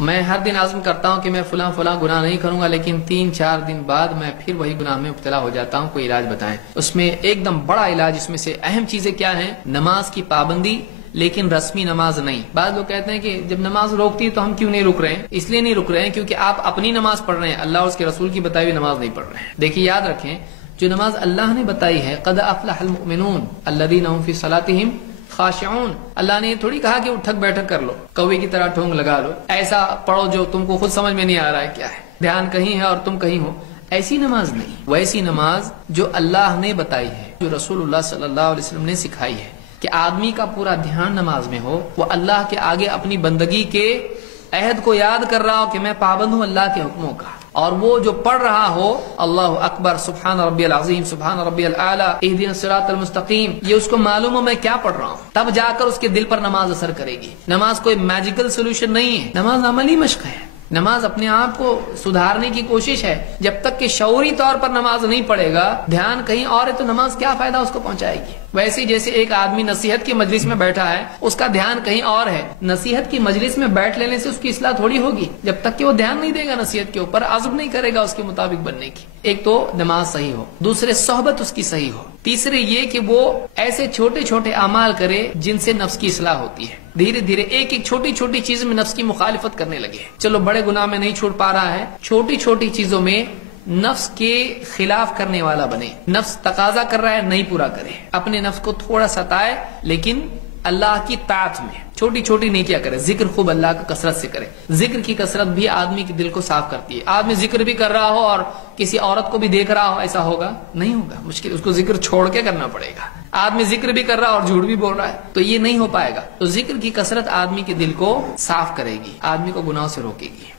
میں ہر دن عزم کرتا ہوں کہ میں فلاں گناہ نہیں کروں گا، لیکن 3-4 دن بعد میں پھر وہی گناہ میں مبتلا ہو جاتا ہوں، کوئی علاج بتائیں۔ اس میں ایک دم بڑا علاج، اس میں سے اہم چیزیں کیا ہیں؟ نماز کی پابندی، لیکن رسمی نماز نہیں۔ بعض لوگ کہتے ہیں کہ جب نماز روکتی ہے تو ہم کیوں نہیں رک رہے ہیں؟ اس لیے نہیں رک رہے ہیں کیونکہ آپ اپنی نماز پڑھ رہے ہیں، اللہ اور اس کے رسول کی بتائی ہوئی نماز نہیں پڑھ رہے ہیں۔ دیکھیے یاد رکھیں، جو نماز اللہ نے بتائی ہے، قد افلح المؤمنون الذین هم فی صلاتهم خاشعون، اللہ نے تھوڑی کہا کہ اٹھک بیٹھک کر لو، کوے کی طرح ٹھونگ لگا لو، ایسا پڑھو جو تم کو خود سمجھ میں نہیں آ رہا ہے کیا ہے، دھیان کہیں ہے اور تم کہیں ہو۔ ایسی نماز نہیں، ویسی نماز جو اللہ نے بتائی ہے، جو رسول اللہ صلی اللہ علیہ وسلم نے سکھائی ہے، کہ آدمی کا پورا دھیان نماز میں ہو، وہ اللہ کے آگے اپنی بندگی کے عہد کو یاد کر رہا ہو کہ میں پابند ہوں اللہ کے حکموں کا، اور وہ جو پڑھ رہا ہو اللہ اکبر، سبحان ربی العظیم، سبحان ربی الاعلی، اہدنا الصراط المستقیم، یہ اس کو معلوم ہو میں کیا پڑھ رہا ہوں، تب جا کر اس کے دل پر نماز اثر کرے گی۔ نماز کوئی میجیکل سولوشن نہیں ہے، نماز عملی مشق ہے، نماز اپنے آپ کو سدھارنے کی کوشش ہے۔ جب تک کہ شعوری طور پر نماز نہیں پڑھے گا، دھیان کہیں اور ہے، تو نماز کیا فائدہ اس کو پہنچائے گی؟ ویسے ہی جیسے ایک آدمی نصیحت کی مجلس میں بیٹھا ہے، اس کا دھیان کہیں اور ہے، نصیحت کی مجلس میں بیٹھ لینے سے اس کی اصلاح تھوڑی ہوگی، جب تک کہ وہ دھیان نہیں دے گا نصیحت کے اوپر، عزم نہیں کرے گا اس کے مطابق بننے کی۔ ایک تو نماز صحیح ہو، دوسرے صحبت اس کی صحیح ہو، تیسرے یہ کہ وہ ایسے چھوٹے چھوٹے اعمال کرے جن سے نفس کی اصلاح ہوتی ہے، دھیرے دھیرے ایک ایک چھوٹی چھوٹی چیز میں نفس کی مخالفت کرنے لگے۔ چلو بڑے گناہ میں نہیں چھوڑ پا رہا ہے، چھوٹی چھوٹی چیزوں میں نفس کے خلاف کرنے والا بنے، نفس تقاضا کر رہا ہے نہیں پورا کرے، اپنے نفس کو تھوڑا ستائے لیکن اللہ کی طاعت میں چھوٹی چھوٹی نیکیاں کرے، ذکر خوب اللہ کا کثرت سے کرے۔ ذکر کی کثرت بھی آدمی کے دل کو صاف کرتی ہے۔ آدمی ذکر بھی کر رہا ہو اور کسی عورت کو بھی دیکھ رہا ہو، ایسا ہوگا نہیں ہوگا، مشکل، اس کو ذکر چھوڑ کے کرنا پڑے گا۔ آدمی ذکر بھی کر رہا اور جھوٹ بھی بول رہا ہے تو یہ نہیں ہو پائے گا۔ تو ذکر کی کثرت آدمی کے دل کو صاف کرے گی، آدمی کو گناہوں سے روکے گی۔